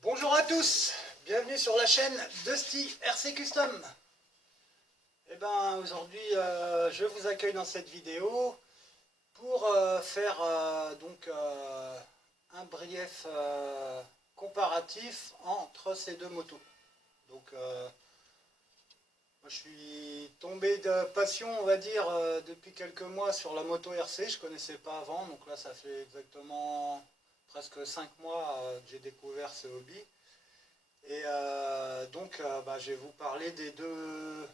Bonjour à tous, bienvenue sur la chaîne Dusty RC Custom. Et ben aujourd'hui je vous accueille dans cette vidéo pour faire un brief comparatif entre ces deux motos. Donc moi, je suis tombé de passion, on va dire, depuis quelques mois sur la moto RC. Je ne connaissais pas avant, donc là ça fait exactement presque 5 mois que j'ai découvert ce hobby. Et je vais vous parler des deux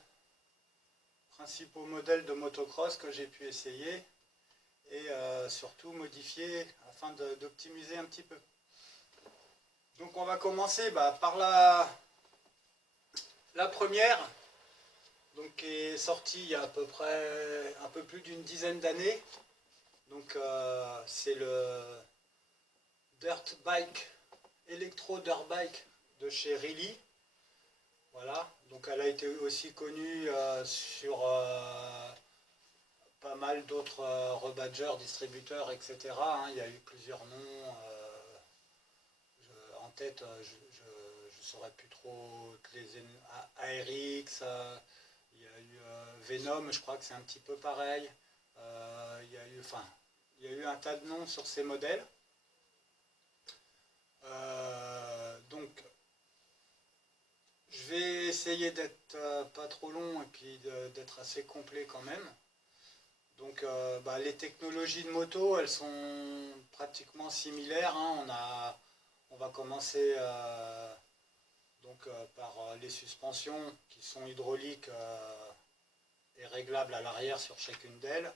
principaux modèles de motocross que j'ai pu essayer et surtout modifier afin d'optimiser un petit peu. Donc on va commencer par la première, donc, qui est sortie il y a à peu près un peu plus d'une dizaine d'années. Donc c'est le Dirt Bike, Electro Dirt Bike de chez Riley. Voilà, donc elle a été aussi connue sur pas mal d'autres rebadgeurs, distributeurs, etc. Il y a eu plusieurs noms en tête, je ne saurais plus trop les ARX, il y a eu Venom, je crois que c'est un petit peu pareil. Il y a eu un tas de noms sur ces modèles. Donc je vais essayer d'être pas trop long et puis d'être assez complet quand même. Donc les technologies de moto, elles sont pratiquement similaires. On va commencer par les suspensions qui sont hydrauliques et réglables à l'arrière sur chacune d'elles.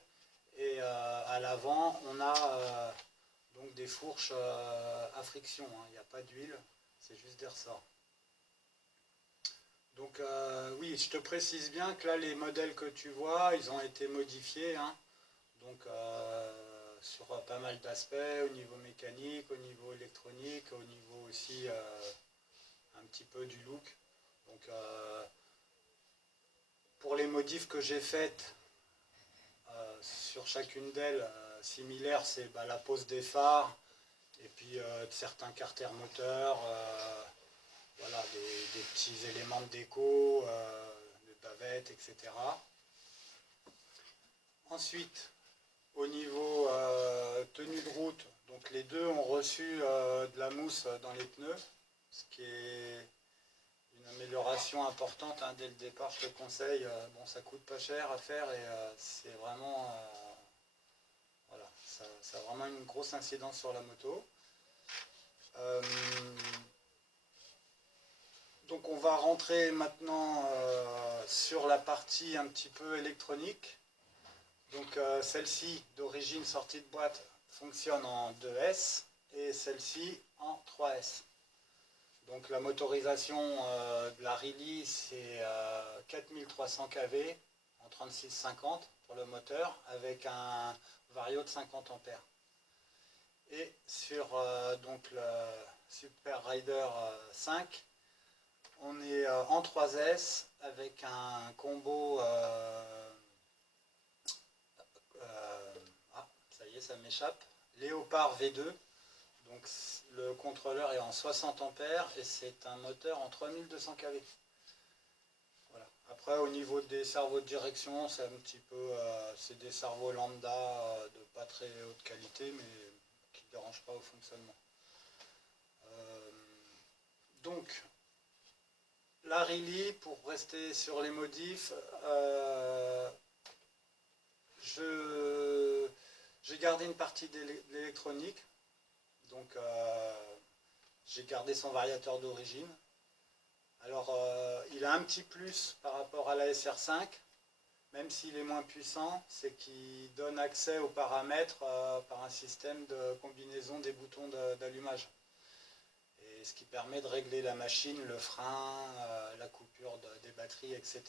Et à l'avant, on a donc des fourches à friction. Il n'y a pas d'huile, c'est juste des ressorts. Donc oui, je te précise bien que là, les modèles que tu vois, ils ont été modifiés. Donc sur pas mal d'aspects, au niveau mécanique, au niveau électronique, au niveau aussi un petit peu du look. Donc pour les modifs que j'ai faites sur chacune d'elles, similaires, c'est la pose des phares et puis certains carters moteurs. Voilà, des petits éléments de déco, des bavettes, etc. Ensuite, au niveau tenue de route, donc les deux ont reçu de la mousse dans les pneus, ce qui est une amélioration importante. Dès le départ, je te conseille. Bon, ça coûte pas cher à faire et c'est vraiment, voilà, ça a vraiment une grosse incidence sur la moto. Donc on va rentrer maintenant sur la partie un petit peu électronique. Donc celle-ci d'origine sortie de boîte fonctionne en 2S et celle-ci en 3S. Donc la motorisation de la Riley, c'est 4300 kV en 3650 pour le moteur avec un vario de 50 ampères. Et sur donc le Super Rider 5, on est en 3S avec un combo ça y est, ça m'échappe, Léopard V2. Donc le contrôleur est en 60 ampères et c'est un moteur en 3200 kV. Voilà. Après au niveau des cerveaux de direction, c'est un petit peu c'est des cerveaux lambda de pas très haute qualité mais qui ne dérangent pas au fonctionnement. Donc la Riley, pour rester sur les modifs, j'ai gardé une partie de l'électronique. Donc j'ai gardé son variateur d'origine. Alors il a un petit plus par rapport à la SR5, même s'il est moins puissant, c'est qu'il donne accès aux paramètres par un système de combinaison des boutons d'allumage. Et ce qui permet de régler la machine, le frein, la coupure des batteries, etc.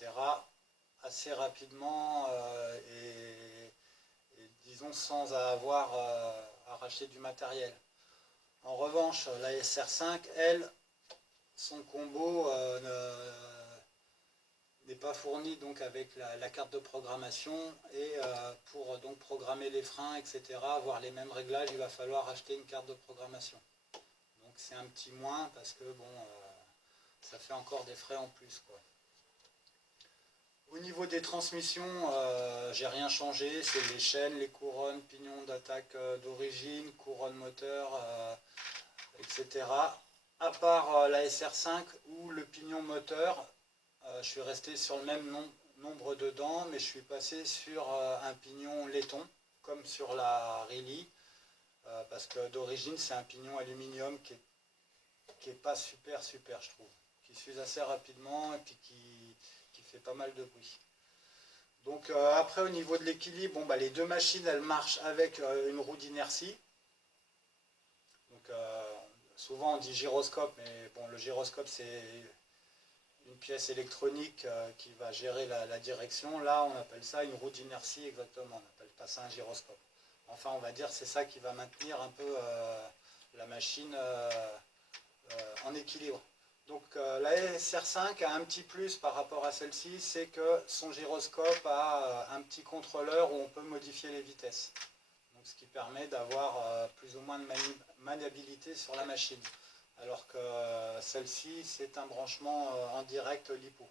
assez rapidement et disons sans avoir à racheter du matériel. En revanche, la SR5, elle, son combo n'est pas fourni donc avec la carte de programmation et pour donc programmer les freins, etc., avoir les mêmes réglages, il va falloir acheter une carte de programmation. Donc c'est un petit moins parce que bon, ça fait encore des frais en plus, quoi. Au niveau des transmissions, j'ai rien changé, c'est les chaînes, les couronnes, pignons d'attaque d'origine, couronne moteur, etc. À part la SR5 où le pignon moteur, je suis resté sur le même nombre de dents, mais je suis passé sur un pignon laiton, comme sur la Riley, parce que d'origine c'est un pignon aluminium qui est pas super, je trouve, qui s'use assez rapidement et puis qui fait pas mal de bruit. Donc après au niveau de l'équilibre, bon, bah, les deux machines elles marchent avec une roue d'inertie. Donc souvent on dit gyroscope, mais bon, le gyroscope c'est une pièce électronique qui va gérer la direction. Là on appelle ça une roue d'inertie exactement, on n'appelle pas ça un gyroscope. Enfin on va dire c'est ça qui va maintenir un peu la machine en équilibre. Donc la SR5 a un petit plus par rapport à celle-ci, c'est que son gyroscope a un petit contrôleur où on peut modifier les vitesses. Donc, ce qui permet d'avoir plus ou moins de maniabilité sur la machine. Alors que celle-ci, c'est un branchement en direct LiPo.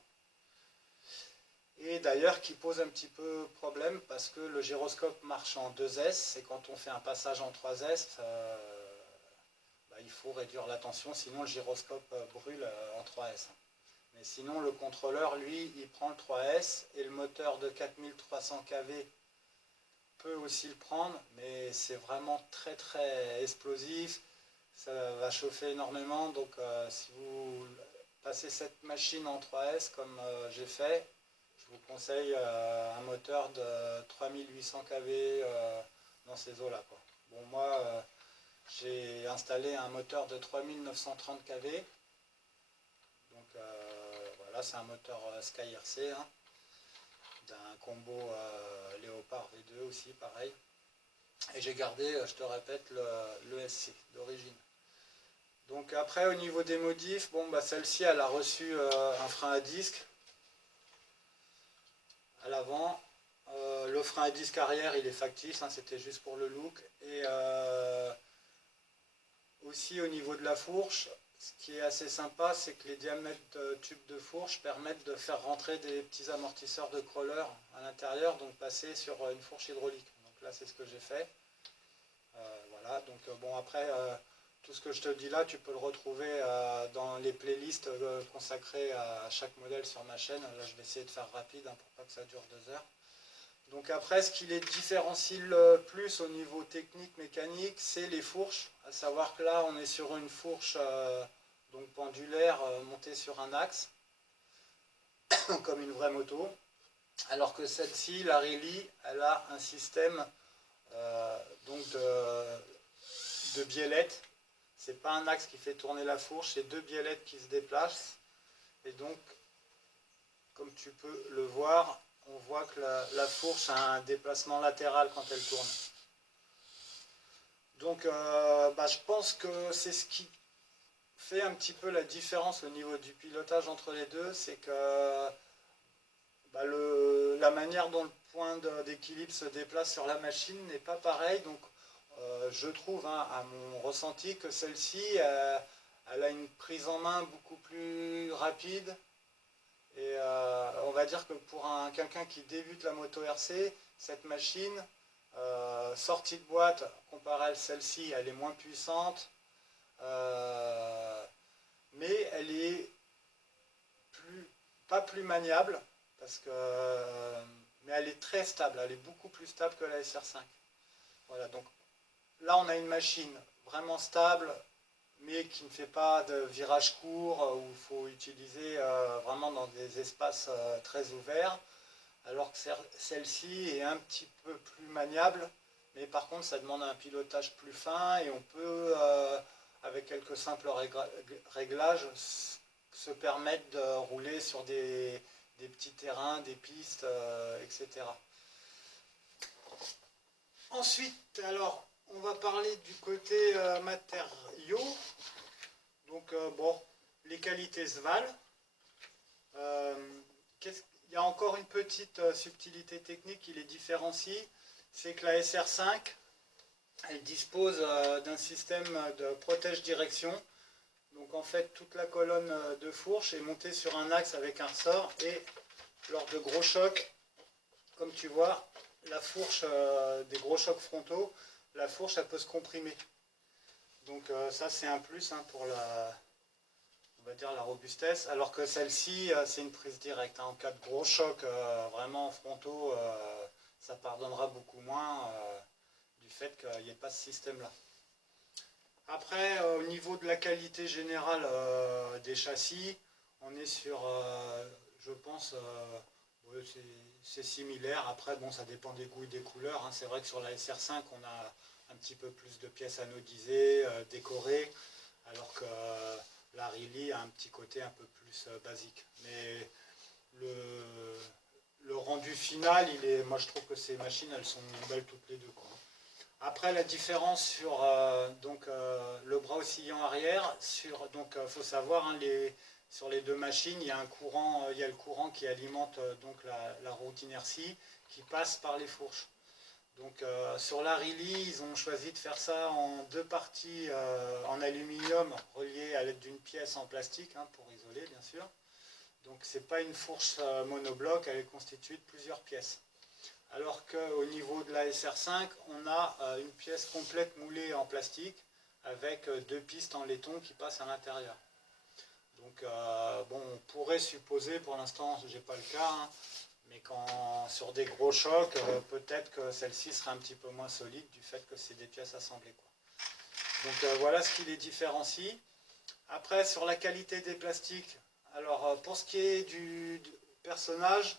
Et d'ailleurs qui pose un petit peu problème parce que le gyroscope marche en 2S et quand on fait un passage en 3S, il faut réduire la tension, sinon le gyroscope brûle en 3S. Mais sinon le contrôleur, lui, il prend le 3S et le moteur de 4300 kV peut aussi le prendre, mais c'est vraiment très explosif, ça va chauffer énormément, donc si vous passez cette machine en 3S comme j'ai fait, je vous conseille un moteur de 3800 kV dans ces eaux-là. Bon, moi, j'ai installé un moteur de 3930 kV. Donc voilà, c'est un moteur SkyRC, hein, d'un combo Léopard V2 aussi, pareil. Et j'ai gardé, je te répète, le SC d'origine. Donc après, au niveau des modifs, bon, bah, celle-ci, elle a reçu un frein à disque à l'avant. Le frein à disque arrière, il est factice, hein, c'était juste pour le look. Et aussi au niveau de la fourche, ce qui est assez sympa, c'est que les diamètres de tubes de fourche permettent de faire rentrer des petits amortisseurs de crawler à l'intérieur, donc passer sur une fourche hydraulique. Donc là, c'est ce que j'ai fait. Voilà, donc bon, après, tout ce que je te dis là, tu peux le retrouver dans les playlists consacrées à chaque modèle sur ma chaîne. Là, je vais essayer de faire rapide, hein, pour pas que ça dure 2 heures. Donc après, ce qui les différencie le plus au niveau technique, mécanique, c'est les fourches. À savoir que là, on est sur une fourche donc pendulaire montée sur un axe, comme une vraie moto. Alors que celle-ci, la Riley, elle a un système donc de biellettes. C'est pas un axe qui fait tourner la fourche, c'est 2 biellettes qui se déplacent. Et donc, comme tu peux le voir, on voit que la fourche a un déplacement latéral quand elle tourne. Donc je pense que c'est ce qui fait un petit peu la différence au niveau du pilotage entre les deux, c'est que la manière dont le point d'équilibre se déplace sur la machine n'est pas pareille. Donc je trouve, hein, à mon ressenti, que celle-ci elle a une prise en main beaucoup plus rapide. Et on va dire que pour quelqu'un qui débute la moto RC, cette machine, sortie de boîte, comparée à celle-ci, elle est moins puissante, mais elle est pas plus maniable, mais elle est très stable, elle est beaucoup plus stable que la SR5. Voilà, donc là on a une machine vraiment stable, mais qui ne fait pas de virage court où il faut utiliser vraiment dans des espaces très ouverts, alors que celle-ci est un petit peu plus maniable, mais par contre ça demande un pilotage plus fin et on peut, avec quelques simples réglages, se permettre de rouler sur des petits terrains, des pistes, etc. Ensuite, alors, on va parler du côté matériaux. Donc, bon, les qualités se valent. il y a encore une petite subtilité technique qui les différencie, c'est que la SR5, elle dispose d'un système de protège-direction. Donc en fait, toute la colonne de fourche est montée sur un axe avec un ressort et lors de gros chocs, comme tu vois, la fourche, des gros chocs frontaux, la fourche, elle peut se comprimer. Donc ça, c'est un plus pour on va dire la robustesse, alors que celle-ci, c'est une prise directe. En cas de gros chocs vraiment frontaux, ça pardonnera beaucoup moins du fait qu'il n'y ait pas ce système-là. Après, au niveau de la qualité générale des châssis, on est sur, je pense, ouais, c'est similaire. Après, bon, ça dépend des goûts et des couleurs. Hein. C'est vrai que sur la SR5, on a un petit peu plus de pièces anodisées, décorées, alors que la Riley a un petit côté un peu plus basique. Mais le rendu final, moi je trouve que ces machines, elles sont belles toutes les deux, quoi. Après, la différence sur le bras oscillant arrière, donc faut savoir, hein, sur les deux machines, il y a il y a le courant qui alimente donc la roue d'inertie qui passe par les fourches. Donc sur la Riley, ils ont choisi de faire ça en deux parties en aluminium reliées à l'aide d'une pièce en plastique, hein, pour isoler bien sûr. Donc c'est pas une fourche monobloc, elle est constituée de plusieurs pièces. Alors qu'au niveau de la SR5, on a une pièce complète moulée en plastique avec deux pistes en laiton qui passent à l'intérieur. Donc bon, on pourrait supposer, pour l'instant j'ai pas le cas, hein, mais sur des gros chocs, peut-être que celle-ci sera un petit peu moins solide du fait que c'est des pièces assemblées, quoi. Donc voilà ce qui les différencie. Après, sur la qualité des plastiques, alors pour ce qui est du personnage,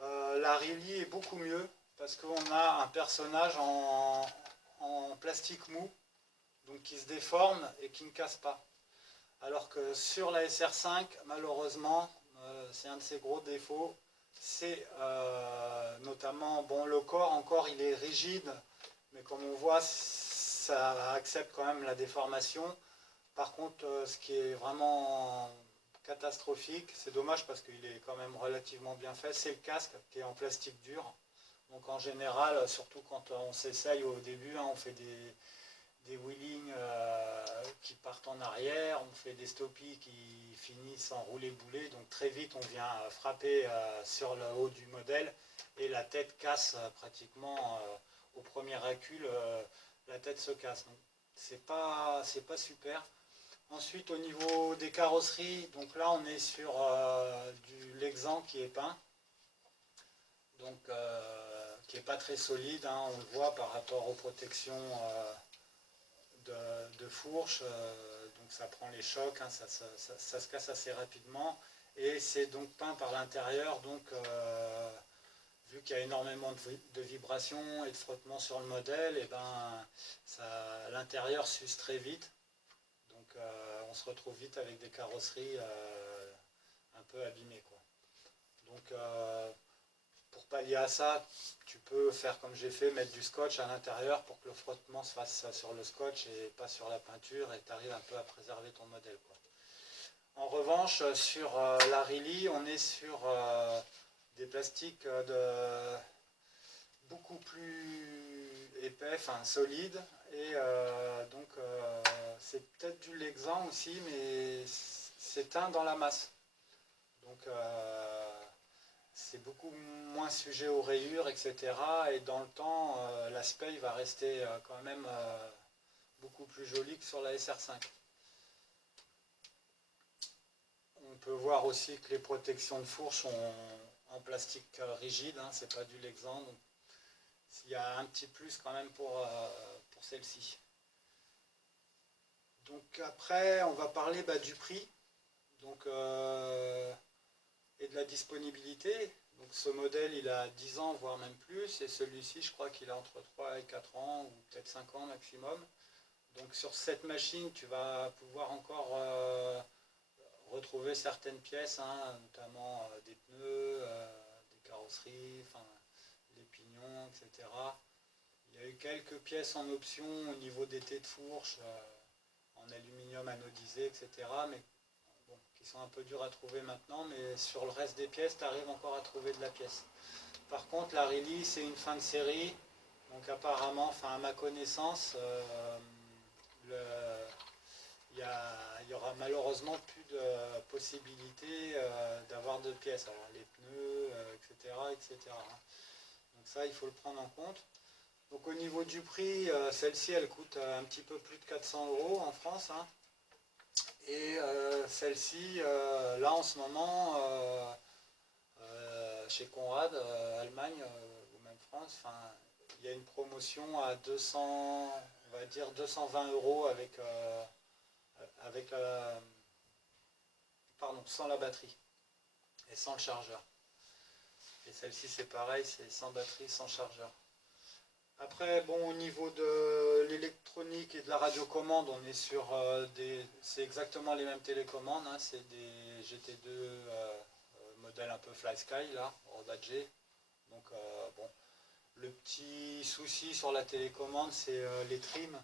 la Riley est beaucoup mieux parce qu'on a un personnage en plastique mou, donc qui se déforme et qui ne casse pas. Alors que sur la SR5, malheureusement, c'est un de ses gros défauts, c'est notamment, bon, le corps encore il est rigide, mais comme on voit, ça accepte quand même la déformation. Par contre, ce qui est vraiment catastrophique, c'est dommage parce qu'il est quand même relativement bien fait, c'est le casque qui est en plastique dur. Donc en général, surtout quand on s'essaye au début, hein, on fait des wheelings qui partent en arrière, on fait des stoppies qui finissent en roulé-boulé, donc très vite on vient frapper sur le haut du modèle et la tête casse pratiquement au premier recul, la tête se casse. Donc c'est pas super. Ensuite, au niveau des carrosseries, donc là on est sur du Lexan qui est peint, donc qui n'est pas très solide, hein, on le voit par rapport aux protections de fourche, donc ça prend les chocs, hein, ça se casse assez rapidement, et c'est donc peint par l'intérieur, donc vu qu'il y a énormément de vibrations et de frottements sur le modèle, et ben l'intérieur s'use très vite. Donc on se retrouve vite avec des carrosseries un peu abîmées, quoi. Donc pour pallier à ça, tu peux faire comme j'ai fait, mettre du scotch à l'intérieur pour que le frottement se fasse sur le scotch et pas sur la peinture, et tu arrives un peu à préserver ton modèle, quoi. En revanche, sur la Riley, on est sur des plastiques beaucoup plus épais, enfin solides, et donc c'est peut-être du Lexan aussi, mais c'est teint dans la masse. Donc c'est beaucoup moins sujet aux rayures, etc. Et dans le temps, l'aspect va rester quand même beaucoup plus joli que sur la SR5. On peut voir aussi que les protections de fourche sont en plastique rigide, hein, c'est pas du Lexan, donc il y a un petit plus quand même pour celle-ci. Donc après, on va parler du prix, donc, et de la disponibilité. Donc ce modèle, il a 10 ans, voire même plus, et celui-ci, je crois qu'il a entre 3 et 4 ans, ou peut-être 5 ans maximum. Donc sur cette machine, tu vas pouvoir encore retrouver certaines pièces, hein, notamment des pneus, des carrosseries, enfin, les pignons, etc. Il y a eu quelques pièces en option au niveau des têtes de fourche, en aluminium anodisé, etc. Mais bon, qui sont un peu durs à trouver maintenant, mais sur le reste des pièces, tu arrives encore à trouver de la pièce. Par contre, la Riley, c'est une fin de série, donc apparemment, enfin à ma connaissance, il y aura malheureusement plus de possibilité d'avoir de pièces, alors les pneus, etc., etc. Donc ça, il faut le prendre en compte. Donc au niveau du prix, celle-ci, elle coûte un petit peu plus de 400 € en France, hein. Et celle-ci, là en ce moment, chez Conrad, Allemagne ou même France, il y a une promotion à 200, on va dire 220 € avec pardon, sans la batterie et sans le chargeur. Et celle-ci c'est pareil, c'est sans batterie, sans chargeur. Après, bon, au niveau de l'électronique et de la radiocommande, on est sur c'est exactement les mêmes télécommandes, hein, c'est des GT2 modèle un peu Fly Sky là, en badgé. Donc bon, le petit souci sur la télécommande, c'est les trims.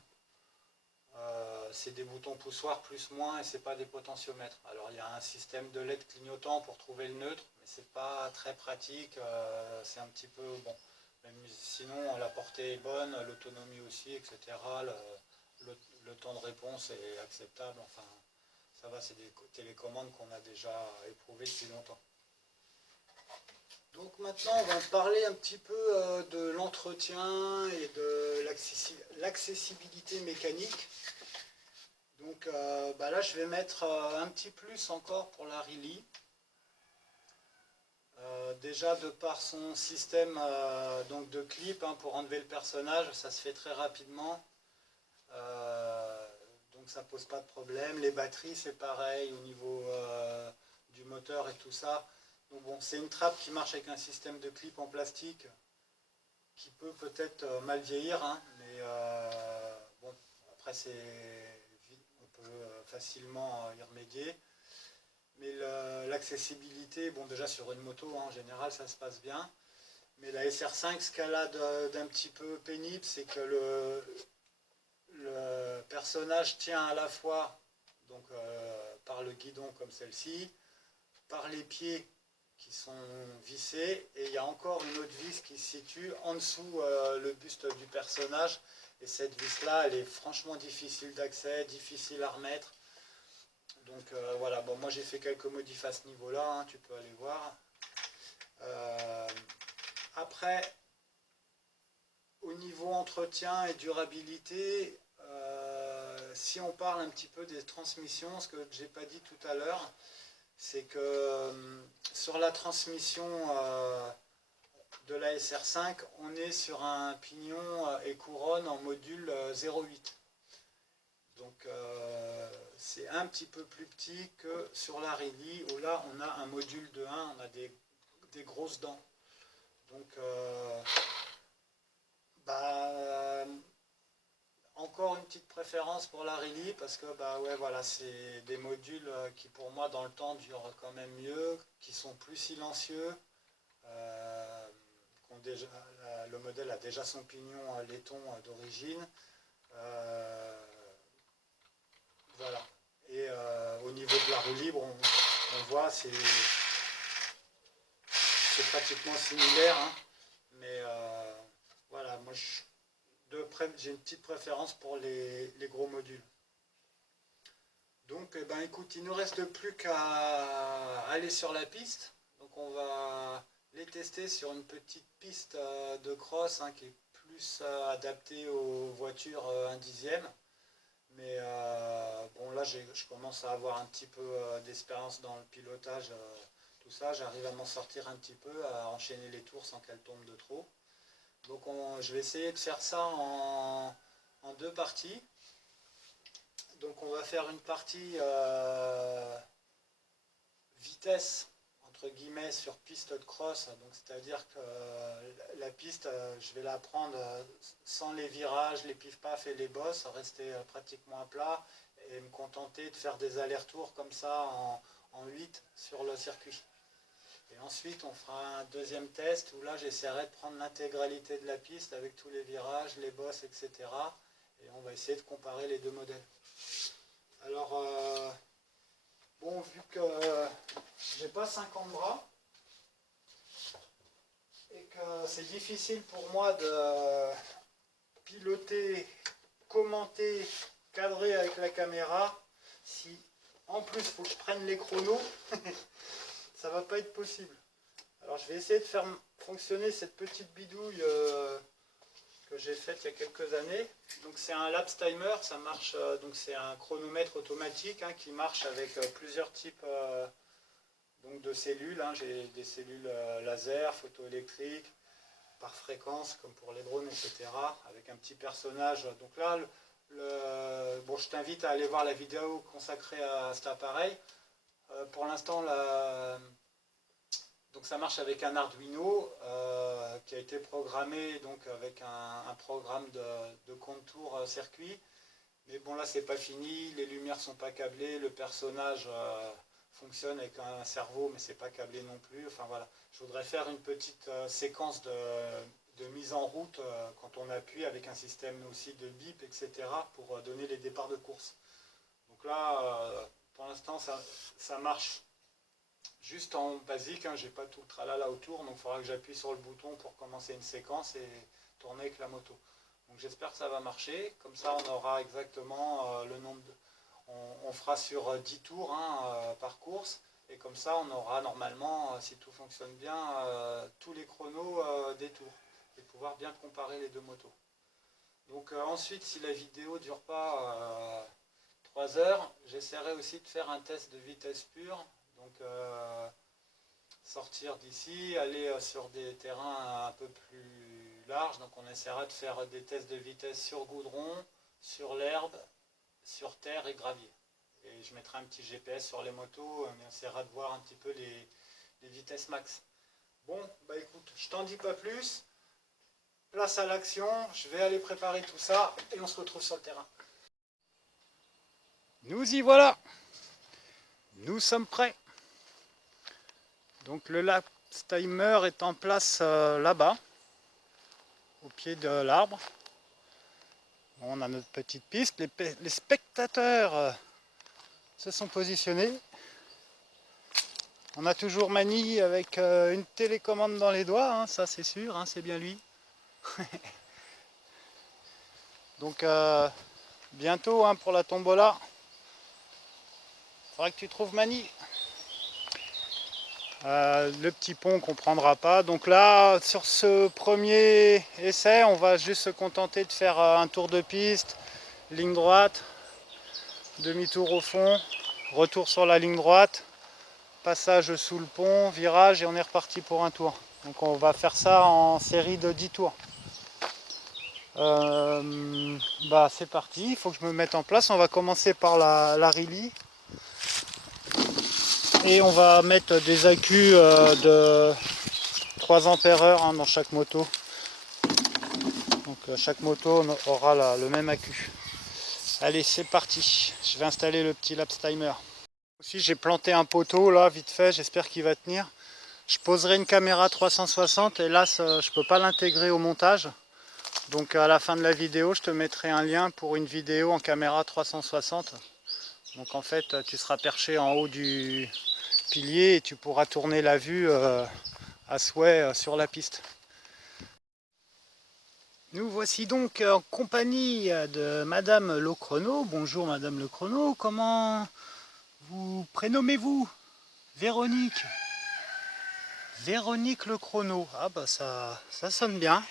C'est des boutons poussoirs plus moins et c'est pas des potentiomètres. Alors il y a un système de LED clignotant pour trouver le neutre, mais c'est pas très pratique. C'est un petit peu bon. Même sinon la portée est bonne, l'autonomie aussi, etc. Le temps de réponse est acceptable. Enfin, ça va, c'est des télécommandes qu'on a déjà éprouvées depuis longtemps. Donc maintenant, on va parler un petit peu de l'entretien et de l'accessibilité mécanique. Donc là, je vais mettre un petit plus encore pour la Riley. Déjà, de par son système donc de clip, hein, pour enlever le personnage, ça se fait très rapidement. Donc ça pose pas de problème. Les batteries, c'est pareil au niveau du moteur et tout ça. Donc bon, c'est une trappe qui marche avec un système de clip en plastique qui peut peut-être mal vieillir, hein, mais bon, après on peut facilement y remédier. Mais l'accessibilité, bon déjà sur une moto, hein, en général ça se passe bien. Mais la SR5, ce qu'elle a d'un petit peu pénible, c'est que le personnage tient à la fois donc, par le guidon comme celle-ci, par les pieds qui sont vissés, et il y a encore une autre vis qui se situe en dessous le buste du personnage. Et cette vis-là, elle est franchement difficile d'accès, difficile à remettre. Donc voilà, bon, moi j'ai fait quelques modifs à ce niveau-là, hein, tu peux aller voir. Après, au niveau entretien et durabilité, si on parle un petit peu des transmissions, ce que je n'ai pas dit tout à l'heure, c'est que sur la transmission de la SR5, on est sur un pignon et couronne en module 0,8. Donc c'est un petit peu plus petit que sur la Riley, où là on a un module de 1, on a des grosses dents. Donc encore une petite préférence pour la Riley, parce que ouais, voilà, c'est des modules qui pour moi dans le temps durent quand même mieux, qui sont plus silencieux. Déjà, le modèle a déjà son pignon laiton d'origine. Voilà. Et au niveau de la roue libre, on voit, c'est pratiquement similaire, hein. Mais voilà, moi j'ai une petite préférence pour les gros modules. Donc écoute, il ne nous reste plus qu'à aller sur la piste. Donc on va les tester sur une petite piste de cross, hein, qui est plus adaptée aux voitures 1/10. Mais bon, là je commence à avoir un petit peu d'expérience dans le pilotage, tout ça. J'arrive à m'en sortir un petit peu, à enchaîner les tours sans qu'elles tombent de trop. Donc je vais essayer de faire ça en 2 parties. Donc on va faire une partie vitesse entre guillemets sur piste de cross, donc c'est-à-dire que la piste, je vais la prendre sans les virages, les pif-paf et les bosses, rester pratiquement à plat et me contenter de faire des allers-retours comme ça en 8 sur le circuit. Et ensuite on fera un deuxième test où là j'essaierai de prendre l'intégralité de la piste avec tous les virages, les bosses, etc. Et on va essayer de comparer les deux modèles. Alors Bon, vu que j'ai pas 50 bras et que c'est difficile pour moi de piloter, commenter, cadrer avec la caméra, si en plus il faut que je prenne les chronos, ça va pas être possible. Alors je vais essayer de faire fonctionner cette petite bidouille que j'ai faite il y a quelques années. Donc c'est un lapse timer, ça marche, donc c'est un chronomètre automatique hein, qui marche avec plusieurs types donc de cellules. Hein. J'ai des cellules laser, photoélectriques, par fréquence, comme pour les drones, etc. Avec un petit personnage. Donc là, bon, je t'invite à aller voir la vidéo consacrée à cet appareil. Pour l'instant, donc ça marche avec un Arduino qui a été programmé donc avec un programme de contour circuit. Mais bon, là, c'est pas fini. Les lumières sont pas câblées. Le personnage fonctionne avec un cerveau, mais c'est pas câblé non plus. Enfin voilà, je voudrais faire une petite séquence de mise en route quand on appuie avec un système aussi de bip, etc. pour donner les départs de course. Donc là, pour l'instant, ça marche juste en basique. Hein, j'ai pas tout le tralala autour, donc il faudra que j'appuie sur le bouton pour commencer une séquence et tourner avec la moto. Donc j'espère que ça va marcher. Comme ça, on aura exactement le nombre de... On fera sur 10 tours hein, par course. Et comme ça, on aura normalement, si tout fonctionne bien, tous les chronos des tours. Et pouvoir bien comparer les deux motos. Donc ensuite, si la vidéo ne dure pas 3 heures, j'essaierai aussi de faire un test de vitesse pure. Donc sortir d'ici, aller sur des terrains un peu plus larges. Donc on essaiera de faire des tests de vitesse sur goudron, sur l'herbe, sur terre et gravier. Et je mettrai un petit GPS sur les motos, on essaiera de voir un petit peu les vitesses max. Bon, bah écoute, je t'en dis pas plus. Place à l'action, je vais aller préparer tout ça et on se retrouve sur le terrain. Nous y voilà. Nous sommes prêts. Donc le lapse timer est en place là-bas, au pied de l'arbre. On a notre petite piste, les spectateurs se sont positionnés. On a toujours Mani avec une télécommande dans les doigts, hein, ça c'est sûr, hein, c'est bien lui. Donc bientôt hein, pour la tombola, il faudra que tu trouves Mani. Le petit pont on ne comprendra pas. Donc là, sur ce premier essai, on va juste se contenter de faire un tour de piste, ligne droite, demi-tour au fond, retour sur la ligne droite, passage sous le pont, virage et on est reparti pour un tour. Donc on va faire ça en série de 10 tours. Bah c'est parti, il faut que je me mette en place. On va commencer par la Riley. Et on va mettre des accus de 3 ampères heure hein, dans chaque moto. Donc chaque moto aura le même accu. Allez, c'est parti. Je vais installer le petit lapse timer. Aussi, j'ai planté un poteau là, vite fait. J'espère qu'il va tenir. Je poserai une caméra 360 et là, je peux pas l'intégrer au montage. Donc à la fin de la vidéo, je te mettrai un lien pour une vidéo en caméra 360. Donc en fait, tu seras perché en haut du pilier et tu pourras tourner la vue à souhait sur la piste. Nous voici donc en compagnie de Madame Le Chrono. Bonjour Madame Le Chrono, comment vous prénommez-vous? Véronique. Véronique Le Chrono. Ah bah ça sonne bien.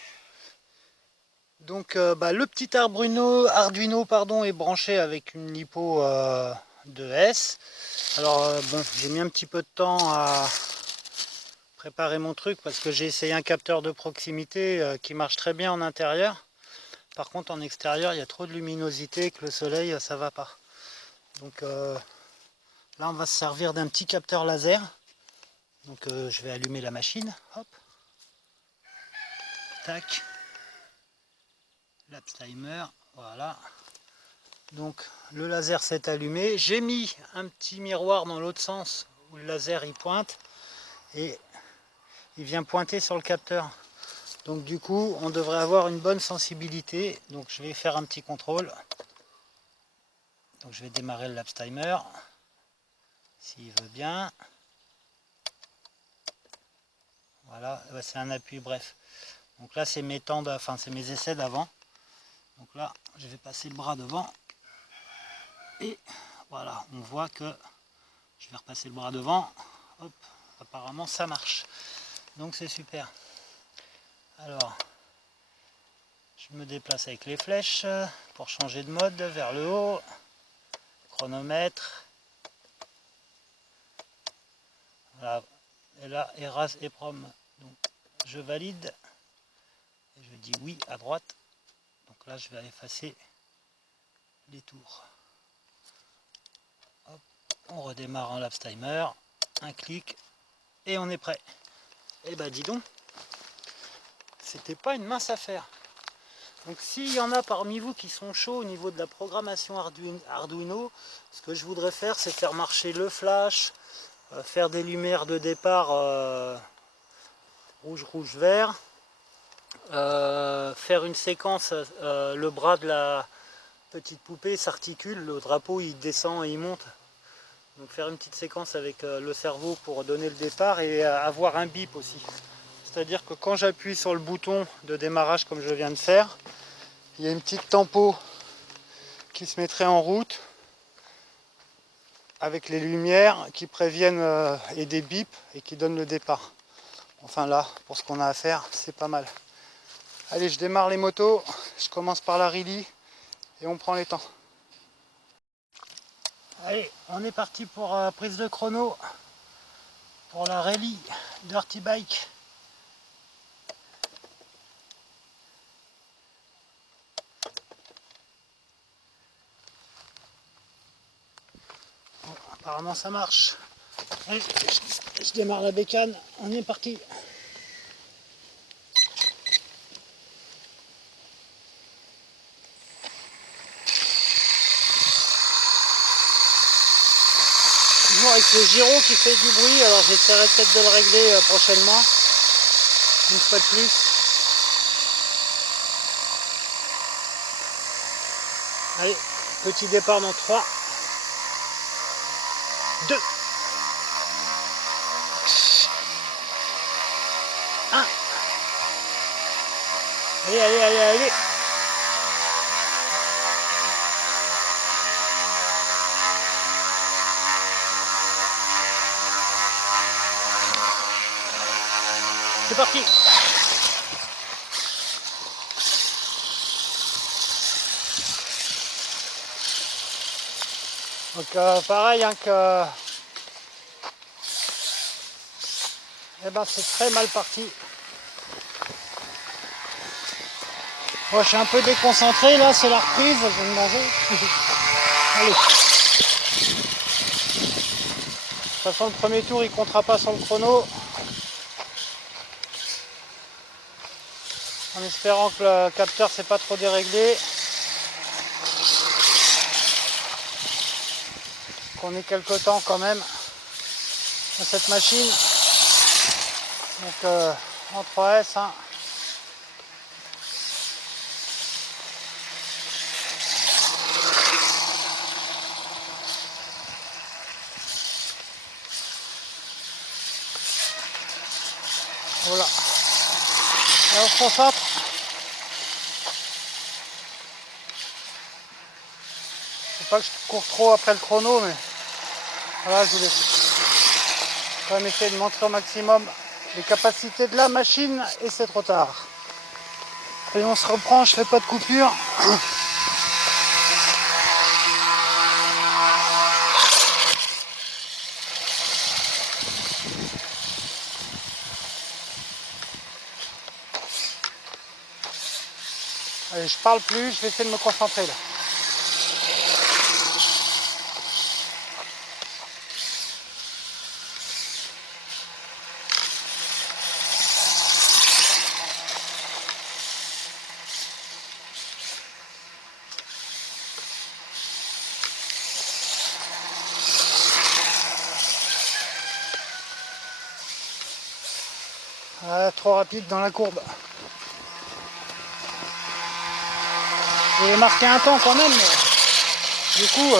Donc le petit Arduino pardon, est branché avec une lipo de S. Alors bon, j'ai mis un petit peu de temps à préparer mon truc parce que j'ai essayé un capteur de proximité qui marche très bien en intérieur. Par contre en extérieur il y a trop de luminosité que le soleil ça va pas. Donc là on va se servir d'un petit capteur laser. Donc je vais allumer la machine. Hop. Tac. Lapse timer. Voilà. Donc le laser s'est allumé. J'ai mis un petit miroir dans l'autre sens où le laser il pointe. Et il vient pointer sur le capteur. Donc du coup, on devrait avoir une bonne sensibilité. Donc je vais faire un petit contrôle. Donc je vais démarrer le lapse timer. s'il veut bien. Voilà, c'est un appui, bref. Donc là c'est mes temps, enfin c'est mes essais d'avant. Donc là je vais passer le bras devant. Et voilà, on voit que je vais repasser le bras devant. Hop, apparemment ça marche. Donc c'est super. Alors, je me déplace avec les flèches pour changer de mode vers le haut. Chronomètre. Voilà. Et là, Eras et Prom. Donc je valide. Et je dis oui à droite. Donc là, je vais effacer les tours. Hop. On redémarre en lapse timer. Un clic. Et on est prêt. Et bah dis donc, c'était pas une mince affaire. Donc s'il y en a parmi vous qui sont chauds au niveau de la programmation Arduino, ce que je voudrais faire, c'est faire marcher le flash, faire des lumières de départ rouge, rouge, vert, faire une séquence, le bras de la petite poupée s'articule, le drapeau il descend et il monte. Donc faire une petite séquence avec le cerveau pour donner le départ et avoir un bip aussi. C'est-à-dire que quand j'appuie sur le bouton de démarrage comme je viens de faire, il y a une petite tempo qui se mettrait en route avec les lumières qui préviennent et des bips et qui donnent le départ. Enfin là, pour ce qu'on a à faire, c'est pas mal. Allez, je démarre les motos, je commence par la rallye et on prend les temps. Allez, on est parti pour prise de chrono pour la rallye Dirty Bike. Apparemment ça marche. Allez, je démarre la bécane, on est parti. Toujours avec le gyro qui fait du bruit, alors j'essaierai peut-être de le régler prochainement, une fois de plus. Allez, petit départ dans 3, 2, 1. Allez, allez, allez, allez. C'est parti. Donc pareil hein, que eh ben, c'est très mal parti. Moi je suis un peu déconcentré là, c'est la reprise, je vais me manger. Allez. De toute façon le premier tour il comptera pas sur le chrono. En espérant que le capteur s'est pas trop déréglé. Qu'on ait quelques temps quand même dans cette machine. Donc en 3S. Hein. Voilà. Et on se concentre. Faut pas que je cours trop après le chrono, mais voilà, je voulais quand même essayer de montrer au maximum les capacités de la machine et c'est trop tard. Et on se reprend, je fais pas de coupure. Allez, je parle plus, je vais essayer de me concentrer là. Trop rapide dans la courbe. J'ai marqué un temps quand même, mais du coup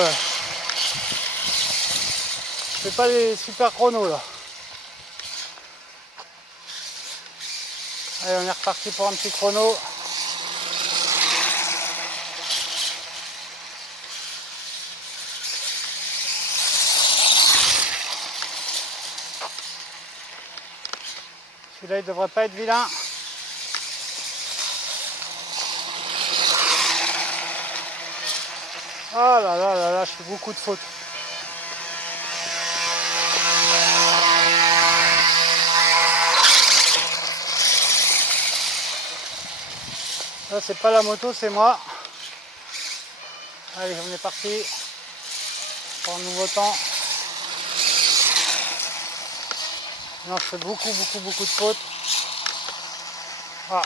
fais pas des super chronos là. Allez, on est reparti pour un petit chrono. Celui-là, il devrait pas être vilain. Ah là là là là, je fais beaucoup de fautes. Là, c'est pas la moto, c'est moi. Allez, on est parti pour un nouveau temps. Non, je fais beaucoup de fautes. Ah.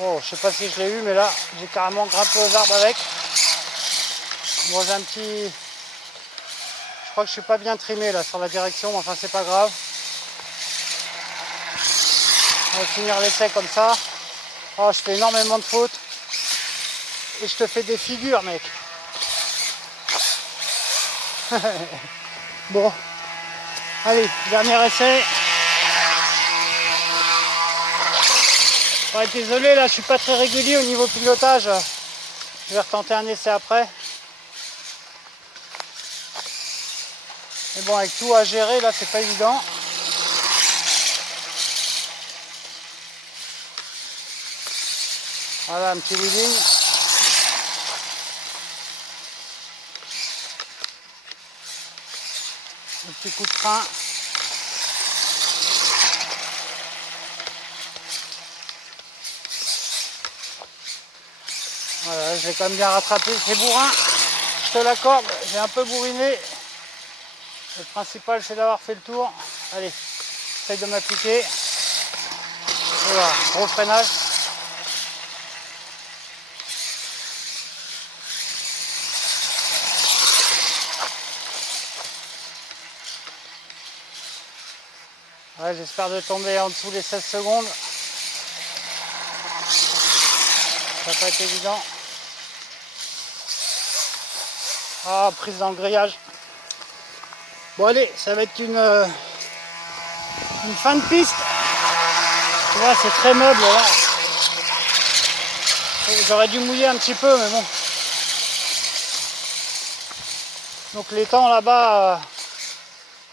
Oh, je sais pas si je l'ai eu, mais là, j'ai carrément grimpé aux arbres avec. Bon, j'ai un petit... Je crois que je suis pas bien trimé là sur la direction, mais enfin c'est pas grave. On va finir l'essai comme ça. Oh, je fais énormément de fautes. Et je te fais des figures, mec. Bon. Allez, dernier essai. Ouais, désolé, là, je suis pas très régulier au niveau pilotage. Je vais retenter un essai après. Mais bon, avec tout à gérer, là, c'est pas évident. Voilà, un petit wheeling. Un petit coup de frein. Voilà, je l'ai quand même bien rattrapé, c'est bourrin. Je te l'accorde, j'ai un peu bourriné. Le principal, c'est d'avoir fait le tour. Allez, j'essaye de m'appliquer. Voilà, gros freinage. Ouais, j'espère de tomber en dessous les 16 secondes. Ça va pas être évident. Ah, prise dans le grillage. Bon allez, ça va être une fin de piste. Tu vois, c'est très meuble là. J'aurais dû mouiller un petit peu, mais bon. Donc les temps là-bas,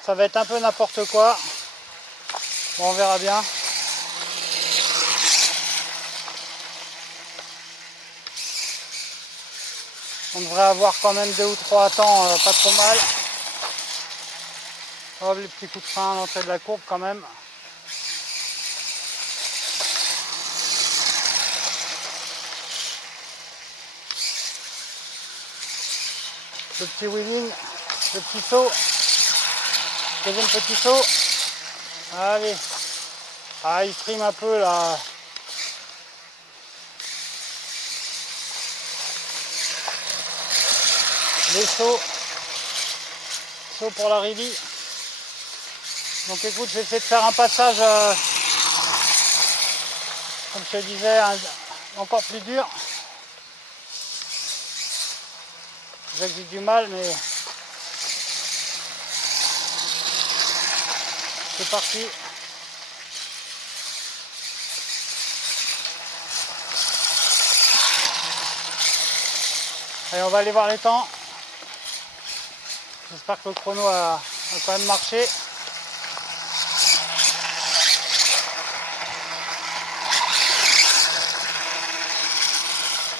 ça va être un peu n'importe quoi. Bon, on verra bien. On devrait avoir quand même 2 ou 3 temps, pas trop mal. Hop, les petits coups de frein à l'entrée de la courbe quand même. Le petit wheeling, le petit saut. Deuxième petit saut. Allez. Ah, il trime un peu là. Les sauts. Saut pour la Rivi. Donc écoute, je vais essayer de faire un passage, comme je te disais, encore plus dur. Je sais que j'ai du mal, mais c'est parti. Allez, on va aller voir les temps. J'espère que le chrono a quand même marché.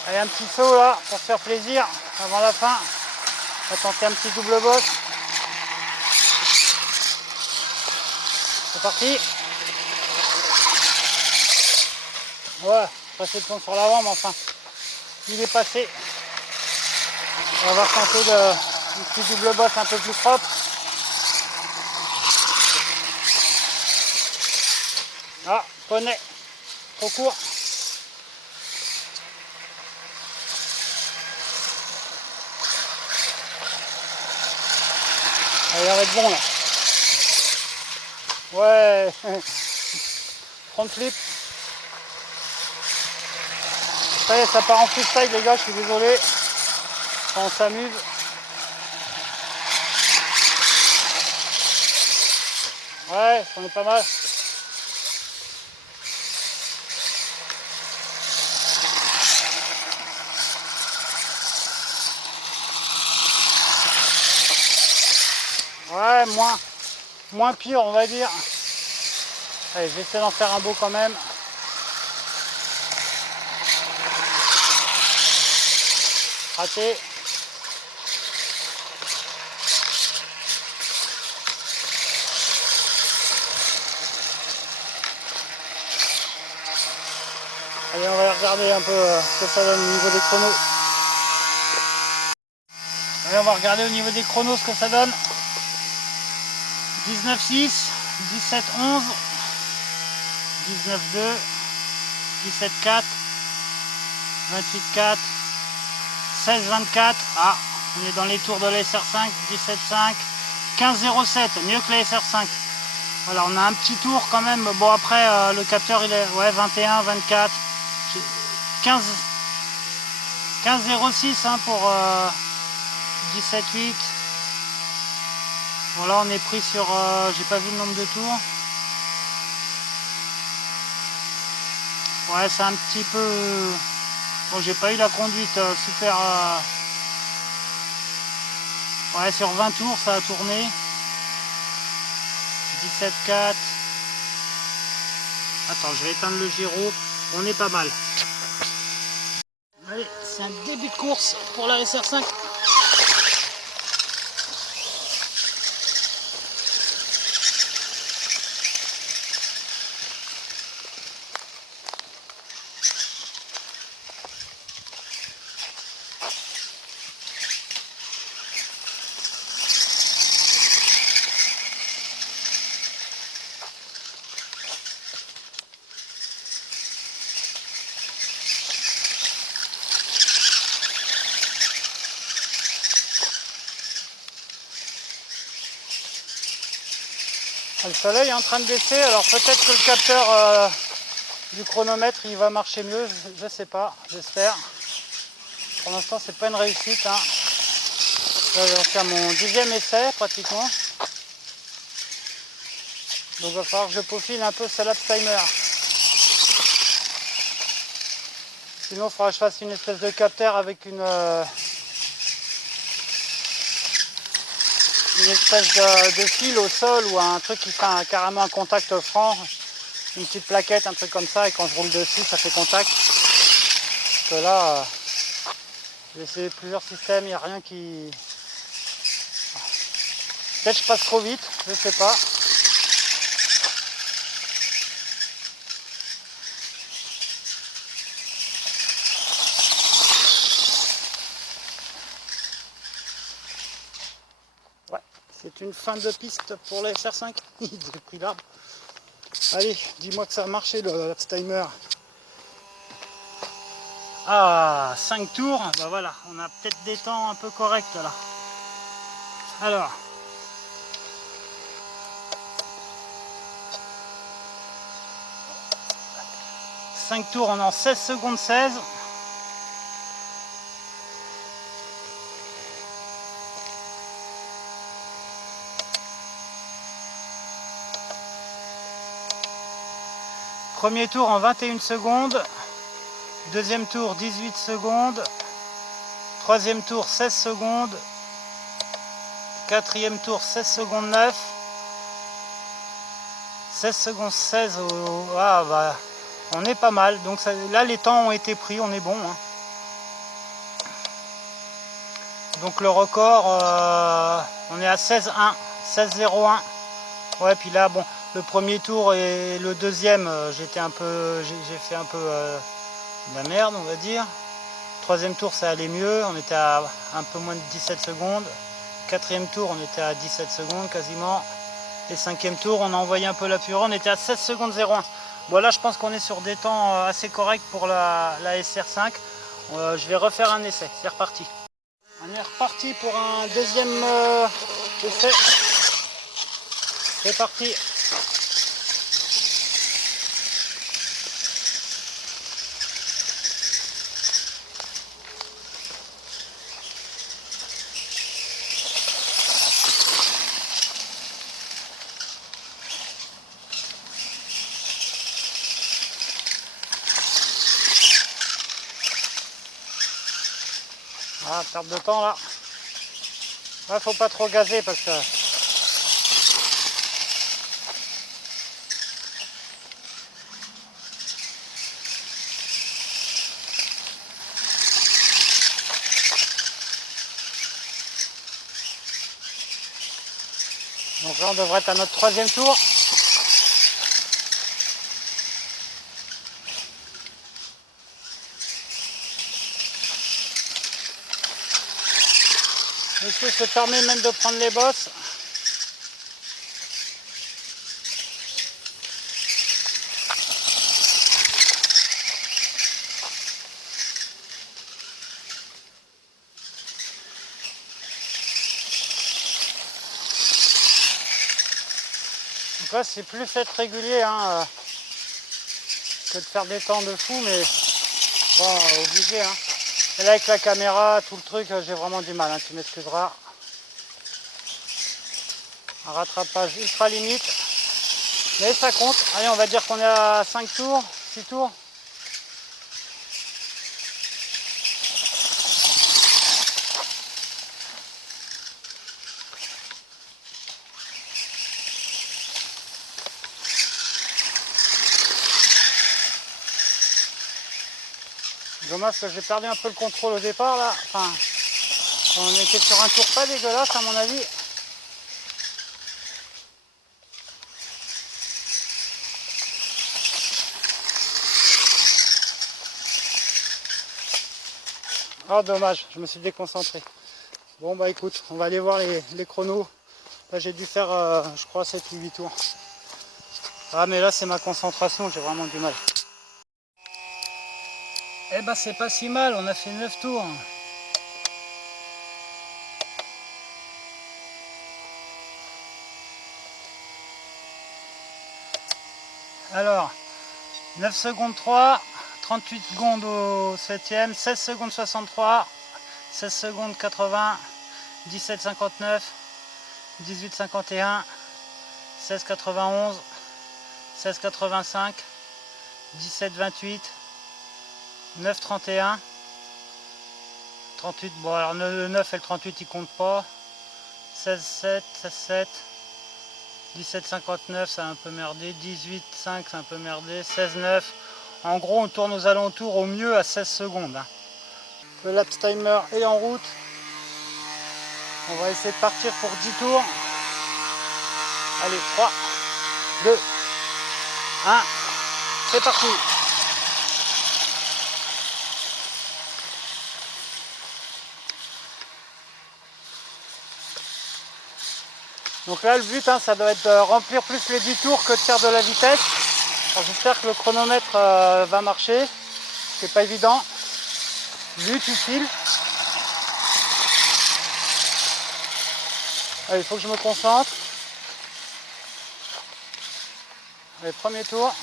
Allez, un petit saut là pour se faire plaisir avant la fin. On va tenter un petit double boss. C'est parti. Ouais, passer le pont sur l'avant, mais enfin, il est passé. On va tenter un petit double boss un peu plus propre. Ah, poney, trop court. Allez, on va être bon là. Ouais. Front flip. Ça y est, ça part en freestyle les gars, je suis désolé. On s'amuse. Ouais, on est pas mal. Ouais, moins pire on va dire. Allez, je vais essayer d'en faire un beau quand même. Raté. Allez, on va regarder un peu ce que ça donne au niveau des chronos. Allez, on va regarder au niveau des chronos ce que ça donne. 19,6, 17,11, 19,2, 17,4, 28,4, 16,24. Ah, on est dans les tours de la SR5, 17,5, 15,07, mieux que la SR5. Voilà, on a un petit tour quand même. Bon, après, le capteur, il est 21, 24, 15,06 hein, pour 17,8. Voilà, on est pris sur... j'ai pas vu le nombre de tours. Ouais, c'est un petit peu... Bon, j'ai pas eu la conduite super... Ouais, sur 20 tours, ça a tourné. 17,4. Attends, je vais éteindre le gyro. On est pas mal. Allez, c'est un début de course pour la SR5. Le soleil est en train de baisser, alors peut-être que le capteur du chronomètre il va marcher mieux, je sais pas, j'espère. Pour l'instant c'est pas une réussite. Hein. Là je vais faire mon 10e essai pratiquement. Donc il va falloir que je peaufine un peu ce lapse timer. Sinon il faudra que je fasse une espèce de capteur avec une espèce de fil au sol ou un truc qui fait carrément un contact franc, une petite plaquette, un truc comme ça, et quand je roule dessus ça fait contact. Parce que là, j'ai essayé plusieurs systèmes, il n'y a rien qui... Peut-être je passe trop vite, je sais pas. Ouais, c'est une fin de piste pour la SR5. J'ai pris l'arbre. Allez, dis-moi que ça a marché le lapse timer. Ah, 5 tours, bah voilà, on a peut-être des temps un peu corrects là. Alors, « 5 tours, on est en 16 secondes 16. Premier tour en 21 secondes. Deuxième tour 18 secondes. Troisième tour 16 secondes. Quatrième tour 16 secondes 9. 16 secondes 16. Ah bah, on est pas mal. Donc ça, là les temps ont été pris, on est bon. Hein. Donc le record, on est à 16,1. 16,01. Ouais, puis là, bon, le premier tour et le deuxième, j'ai fait un peu de la merde, on va dire. Troisième tour, ça allait mieux, on était à un peu moins de 17 secondes. Quatrième tour, on était à 17 secondes quasiment. Et cinquième tour, on a envoyé un peu la purée, on était à 16 secondes 01. Bon, là, je pense qu'on est sur des temps assez corrects pour la SR5. Je vais refaire un essai, c'est reparti. On est reparti pour un deuxième essai. C'est parti. Ah, perte de temps là. Ouais, faut pas trop gazer parce que... Donc là on devrait être à notre 3e tour. Monsieur se permet même de prendre les bosses. Donc là c'est plus être régulier hein, que de faire des temps de fou, mais bon, obligé. Hein. Et là avec la caméra, tout le truc, j'ai vraiment du mal, hein, tu m'excuseras. Un rattrapage ultra limite. Mais ça compte. Allez, on va dire qu'on est à 5 tours, 6 tours. Dommage que j'ai perdu un peu le contrôle au départ là. Enfin, on était sur un tour pas dégueulasse à mon avis. Oh dommage, je me suis déconcentré. Bon bah écoute, on va aller voir les chronos. Là j'ai dû faire je crois 7 ou 8 tours. Ah mais là c'est ma concentration, j'ai vraiment du mal. Eh ben c'est pas si mal, on a fait 9 tours. Alors, 9 secondes 3, 38 secondes au 7ème, 16 secondes 63, 16 secondes 80, 17 59, 18 51, 16 91, 16 85, 17 28, 9 31, 38, bon alors le 9 et le 38 ils comptent pas, 16 7, 16 7, 17 59 ça a un peu merdé, 18 5 c'est un peu merdé, 16 9, en gros on tourne aux alentours au mieux à 16 secondes. Hein. Le lapse timer est en route, on va essayer de partir pour 10 tours. Allez, 3, 2, 1, c'est parti. Donc là le but hein, ça doit être de remplir plus les 10 tours que de faire de la vitesse. J'espère que le chronomètre va marcher, c'est pas évident. But utile. Allez, il faut que je me concentre. Allez, premier tour.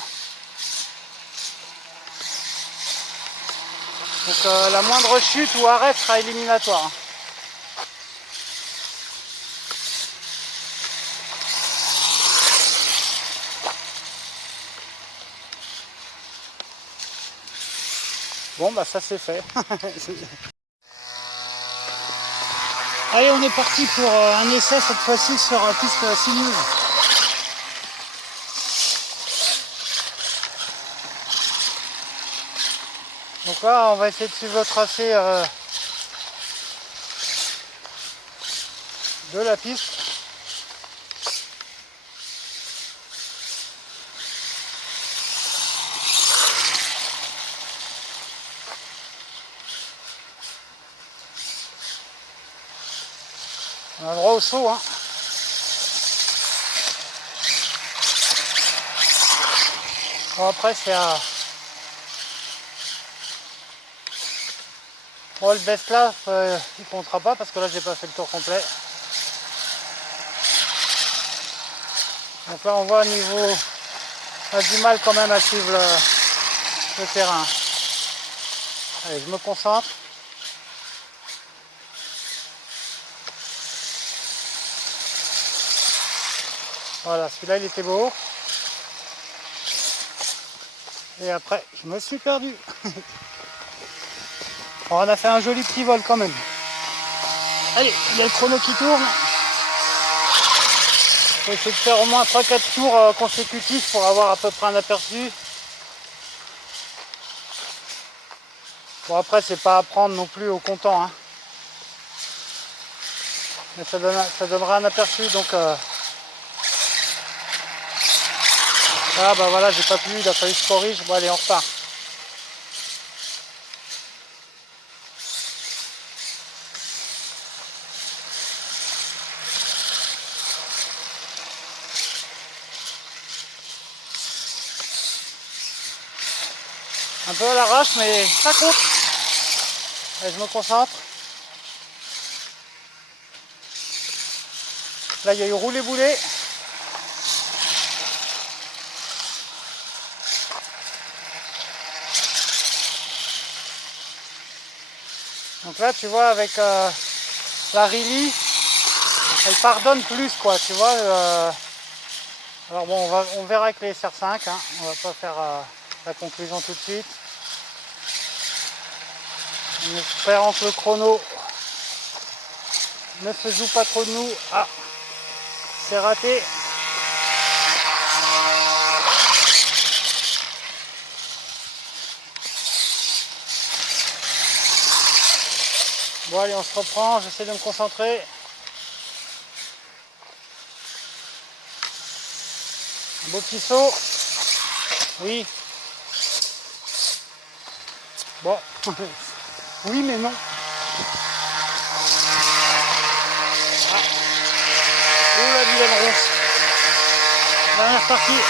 Donc la moindre chute ou arrêt sera éliminatoire. Hein. Bon bah ça c'est fait. Allez on est parti pour un essai cette fois-ci sur piste sinueuse. Donc là on va essayer de suivre le tracé de la piste. On a droit au saut. Hein. Bon, après c'est à... Bon, le best là, il comptera pas parce que là j'ai pas fait le tour complet. Donc là on voit au niveau... On a du mal quand même à suivre le terrain. Allez, je me concentre. Voilà, celui-là il était beau. Et après, je me suis perdu. Bon, on a fait un joli petit vol quand même. Allez, il y a le chrono qui tourne. Il faut essayer de faire au moins 3-4 tours consécutifs pour avoir à peu près un aperçu. Bon, après, c'est pas à prendre non plus au comptant, hein. Mais ça donnera un aperçu. Donc, ah bah voilà, j'ai pas pu, il a fallu que je corrige. Bon, allez, on repart. Un peu à l'arrache, mais ça compte. Allez, je me concentre. Là, il y a eu roulé-boulé. Donc là, tu vois, avec la Riley, elle pardonne plus, quoi, tu vois. Alors bon, on verra avec les SR5, hein. On va pas faire la conclusion tout de suite. En espérant que le chrono ne se joue pas trop de nous. Ah, c'est raté. Bon allez, on se reprend, j'essaie de me concentrer. Un beau petit saut. Oui. Bon. Oui mais non. Ah. Oh la vilaine ronce. Dernière partie.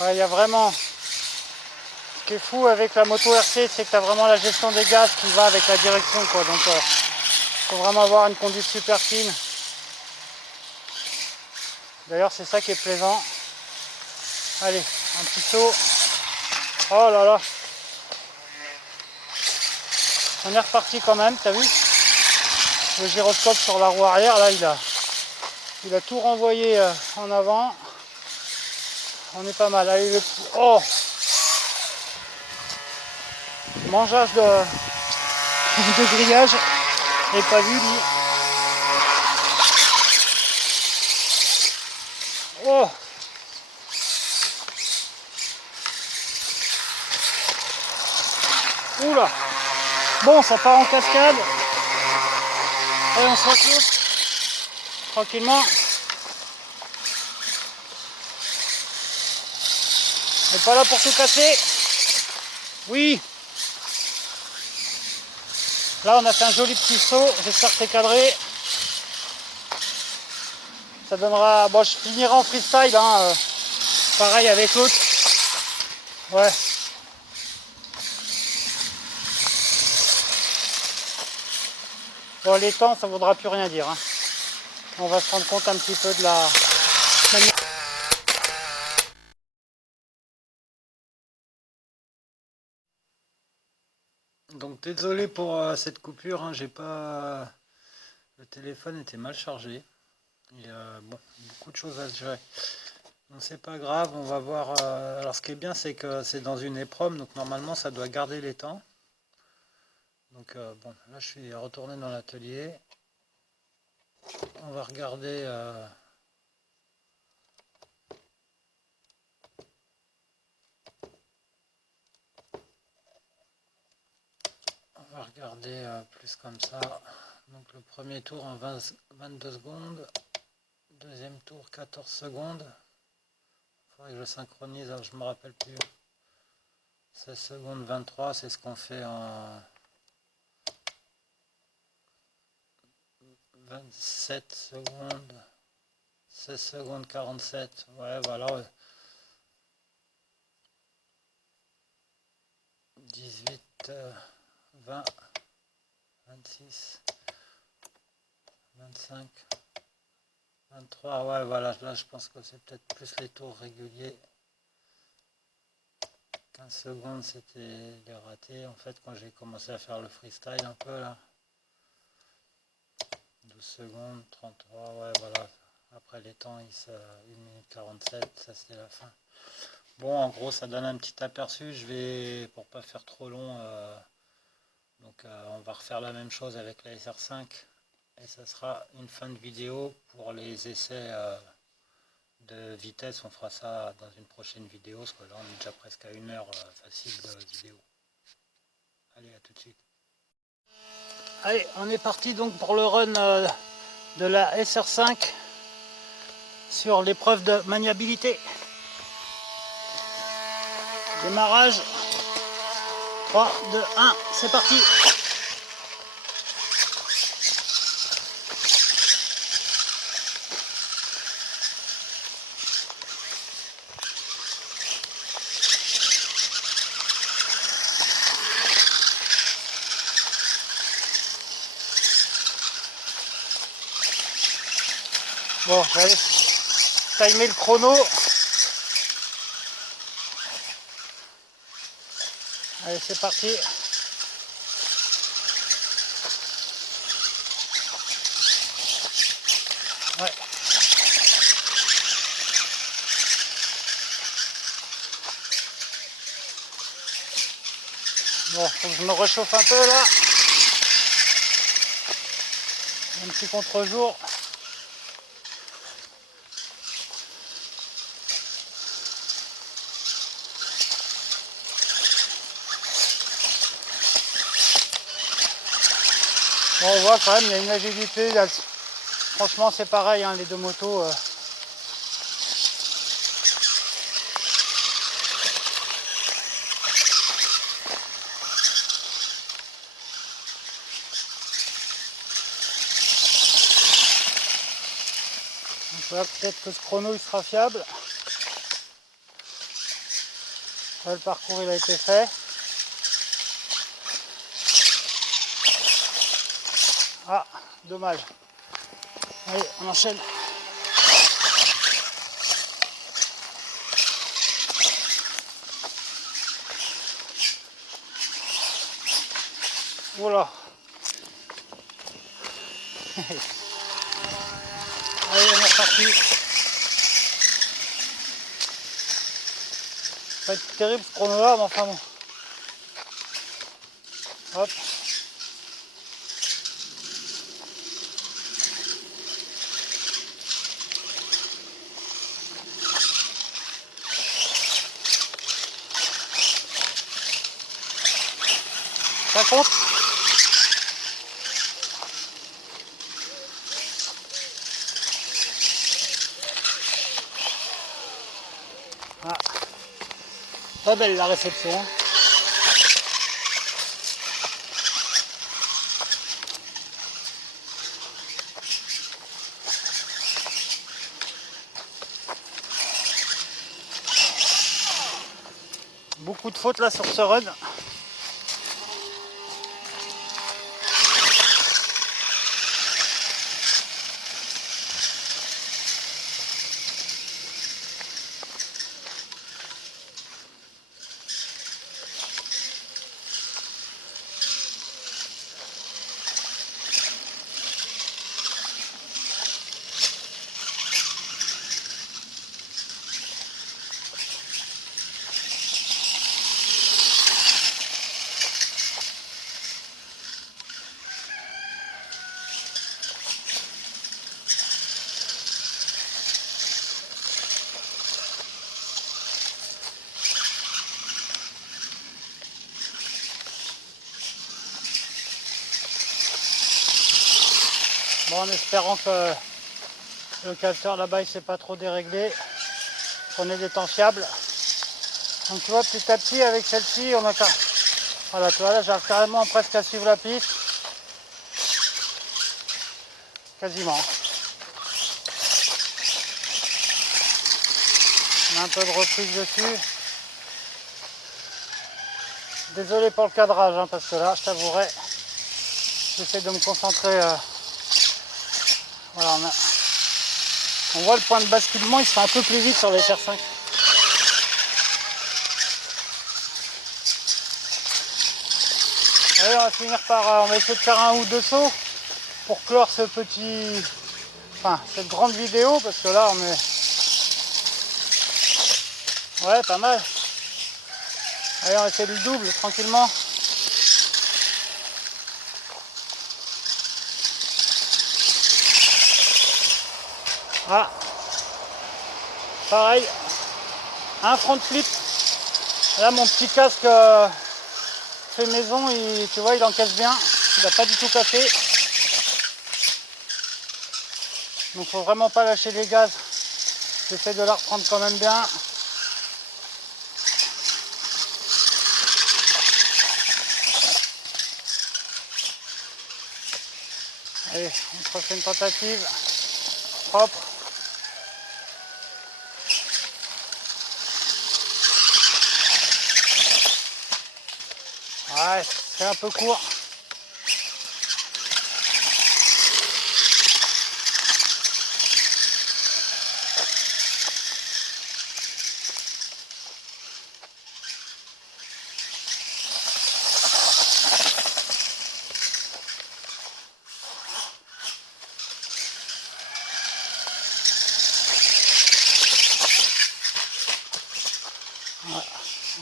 Ouais, il y a vraiment... Ce qui est fou avec la moto RC, c'est que tu as vraiment la gestion des gaz qui va avec la direction, quoi. Donc faut vraiment avoir une conduite super fine. D'ailleurs, c'est ça qui est plaisant. Allez, un petit saut. Oh là là. On est reparti quand même, t'as vu? Le gyroscope sur la roue arrière, là, il a tout renvoyé en avant. On est pas mal. Allez, le petit... Oh! Mangeage de grillage. J'ai pas vu, lui. Oh! Oula! Bon, ça part en cascade. Allez, on se retrouve tranquillement. On n'est pas là pour tout casser. Oui. Là, on a fait un joli petit saut. J'espère que c'est cadré. Ça donnera... Bon, je finirai en freestyle, hein. Pareil avec l'autre. Ouais. Bon, les temps, ça ne voudra plus rien dire, hein. On va se rendre compte un petit peu de la manière. Donc désolé pour cette coupure, hein, j'ai pas... Le téléphone était mal chargé. Il y a bon, beaucoup de choses à gérer. Donc c'est pas grave, on va voir. Alors ce qui est bien, c'est que c'est dans une épreuve, donc normalement ça doit garder les temps. Donc bon, là je suis retourné dans l'atelier. On va regarder. On va regarder plus comme ça. Donc le premier tour en 22 secondes. Deuxième tour 14 secondes. Il faudrait que je synchronise, alors je me rappelle plus. 16 secondes 23, c'est ce qu'on fait en 27 secondes. 16 secondes 47. Ouais, voilà. 18, 20, 26, 25, 23. Ouais, voilà. Là, je pense que c'est peut-être plus les tours réguliers 15 secondes, c'était les ratés. En fait, quand j'ai commencé à faire le freestyle un peu là. 12 secondes, 33, ouais, voilà. Après les temps, 1 minute 47, ça c'était la fin. Bon, en gros, ça donne un petit aperçu. Je vais, pour pas faire trop long, on va refaire la même chose avec la SR5. Et ça sera une fin de vidéo pour les essais de vitesse. On fera ça dans une prochaine vidéo, parce que là, on est déjà presque à 1 heure facile de vidéo. Allez, à tout de suite. Allez, on est parti donc pour le run de la SR5 sur l'épreuve de maniabilité. Démarrage. 3, 2, 1, c'est parti. Bon, j'allais timer le chrono. Allez, c'est parti. Ouais. Bon, faut que je me réchauffe un peu là. Un petit contre-jour. Bon, on voit quand même, il y a une agilité. Là, franchement, c'est pareil, hein, les deux motos. Donc là, peut-être que ce chrono il sera fiable. Là, le parcours il a été fait. Ah, dommage. Allez, on enchaîne. Voilà. Allez, on est reparti. Ça va être terrible ce chrono là, mais enfin bon. Hop. Ça compte. Ah. Pas belle la réception. Beaucoup de fautes là sur ce run. Bon, en espérant que le capteur là-bas il s'est pas trop déréglé, qu'on ait des temps fiables. Donc tu vois, petit à petit avec celle-ci, on a quand... Voilà, tu vois là j'arrive carrément presque à suivre la piste. Quasiment. On a un peu de reprise dessus. Désolé pour le cadrage, hein, parce que là, je t'avouerai, j'essaie de me concentrer. Voilà, on voit le point de basculement, il se fait un peu plus vite sur les SR5. Allez, on va finir par... on va essayer de faire un ou deux sauts pour clore ce petit... Enfin, cette grande vidéo, parce que là, on est... Ouais, pas mal. Allez, on va essayer le double, tranquillement. Ah, pareil, un front flip. Là, mon petit casque fait maison, tu vois, il encaisse bien. Il n'a pas du tout cassé. Donc, faut vraiment pas lâcher les gaz. J'essaie de la reprendre quand même bien. Allez, une prochaine tentative. Propre. Ouais, c'est un peu court. Ouais,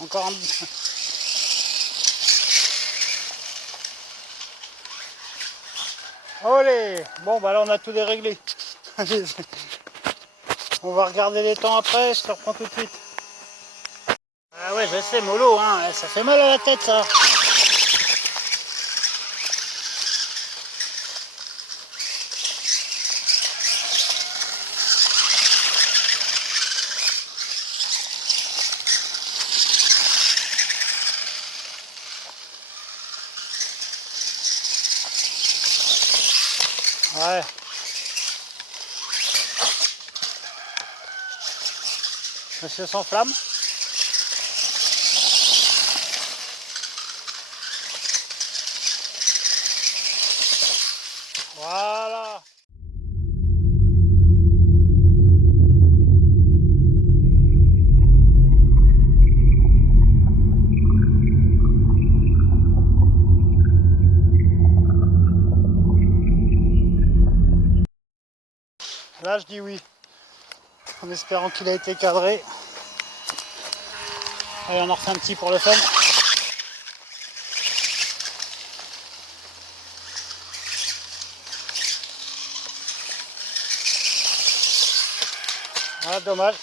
encore un... Olé! Bon, bah là, on a tout déréglé. On va regarder les temps après, je te reprends tout de suite. Ah ouais, je sais, mollo, hein, ça fait mal à la tête, ça. Ouais. Monsieur sans flamme. Voilà. Là, je dis oui. En espérant qu'il a été cadré. Allez, on en refait un petit pour le fun. Ah, dommage.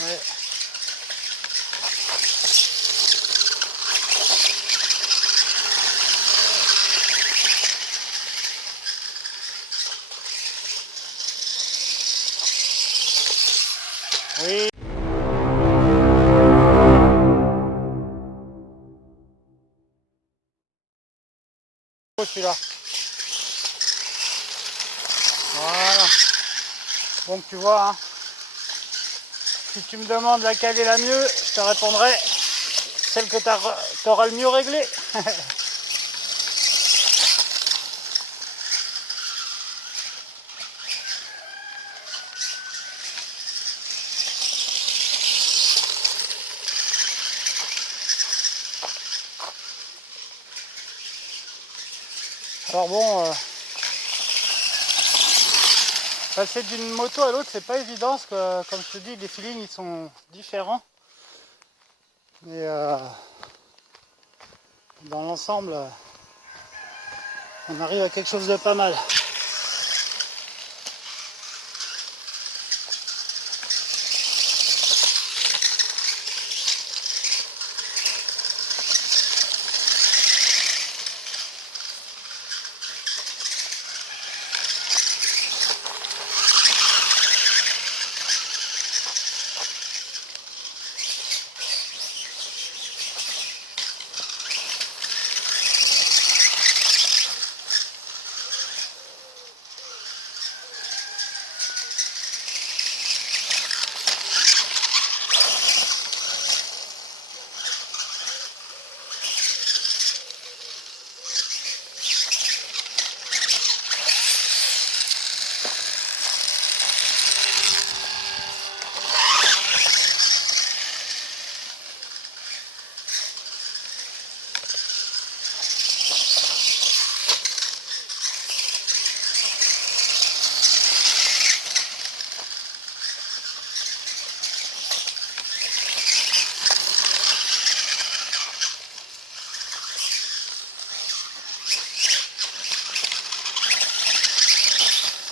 Ouais. Oui. Celui-là. Voilà. Donc tu vois, hein, si tu me demandes laquelle est la mieux, je te répondrai celle que tu auras le mieux réglé. Alors bon, passer d'une moto à l'autre, c'est pas évident, parce que comme je te dis, les feelings ils sont différents. Mais dans l'ensemble, on arrive à quelque chose de pas mal.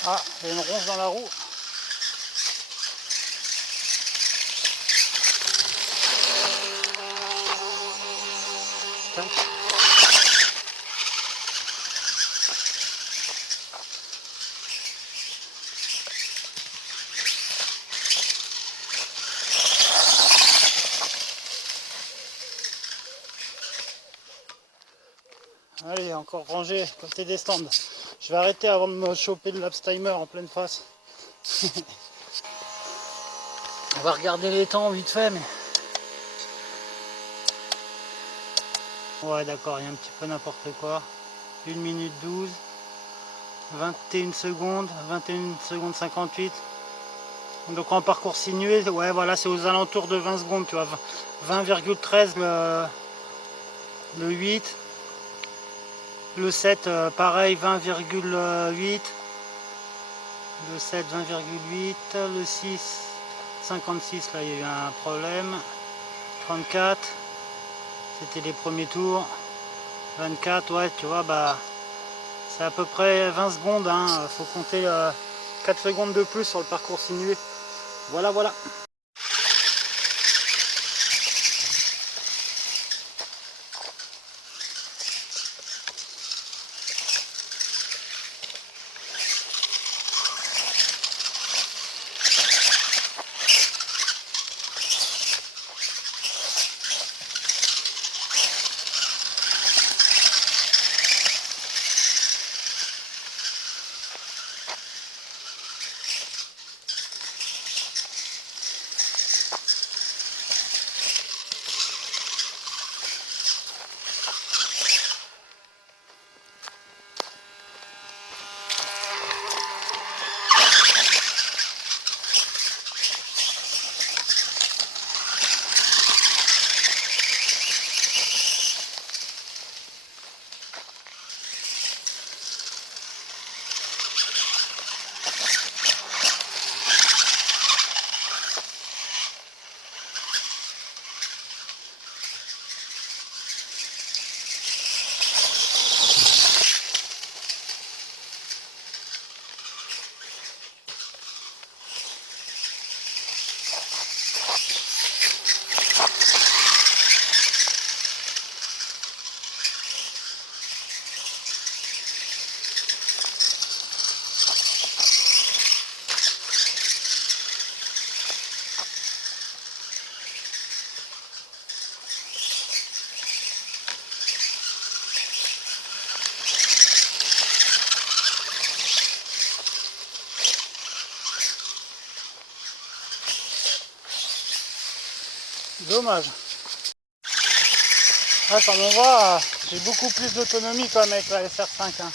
Ah, il y a une ronce dans la roue. Tac. Allez, encore rangé côté des stands. Je vais arrêter avant de me choper le laps timer en pleine face. On va regarder les temps vite fait, mais... Ouais, d'accord, il y a un petit peu n'importe quoi. 1 minute 12, 21 secondes, 21 secondes 58. Donc en parcours sinué, ouais, voilà, c'est aux alentours de 20 secondes, tu vois. 20,13 le 8. Le 7, pareil, 20,8. Le 7, 20,8. Le 6, 56, là, il y a eu un problème. 34, c'était les premiers tours. 24, ouais, tu vois, bah, c'est à peu près 20 secondes. Hein. Faut compter 4 secondes de plus sur le parcours sinué. Voilà, voilà. Dommage. Ah, comme on voit, j'ai beaucoup plus d'autonomie quand même avec la SR5. Hein.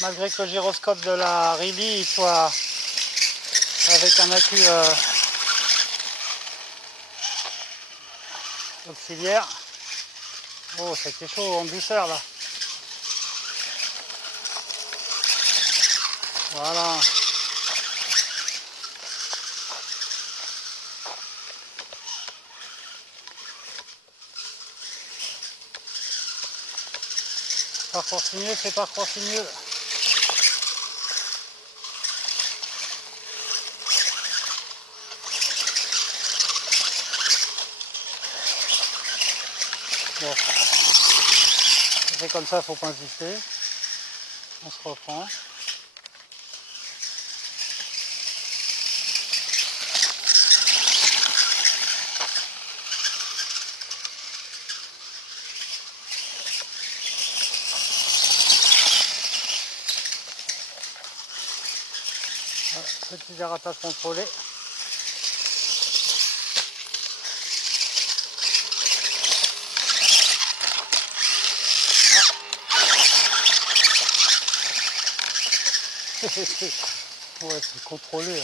Malgré que le gyroscope de la Riley soit avec un accu auxiliaire. Oh, c'était chaud en douceur là. Voilà. Parcours sinueux, c'est parcours sinueux. Bon, c'est comme ça, faut pas insister. On se reprend. Petit dérapage contrôlé. Ouais, c'est contrôlé.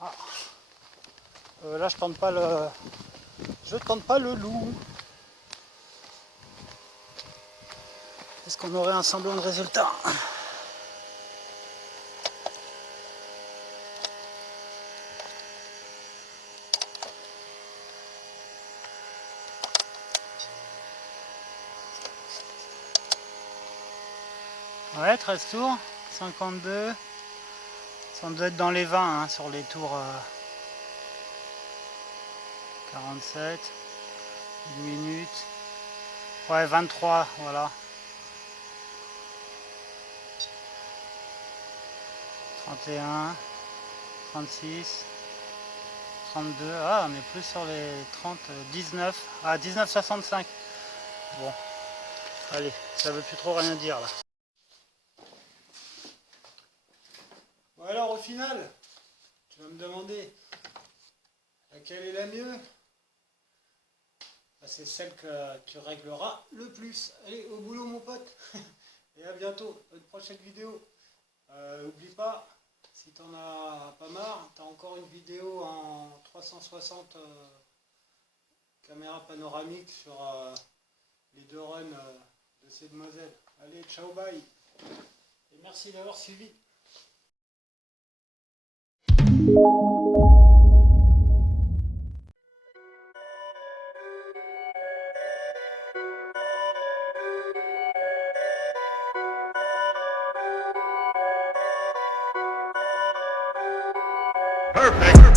Ah. Là, je tente pas le loup. Est-ce qu'on aurait un semblant de résultat? Ouais, 13 tours, 52. Ça doit être dans les 20 hein, sur les tours 47. 1 minute. Ouais, 23, voilà. 31, 36, 32. Ah, on est plus sur les 30, 19. Ah, 19,65. Bon, allez, ça veut plus trop rien dire là. Bon alors au final, tu vas me demander laquelle est la mieux. C'est celle que tu régleras le plus. Allez, au boulot mon pote. Et à bientôt, une prochaine vidéo. N'oublie pas, si t'en as pas marre, t'as encore une vidéo en 360 caméra panoramique sur les 2 runs de ces demoiselles. Allez, ciao, bye. Et merci d'avoir suivi. Perfect.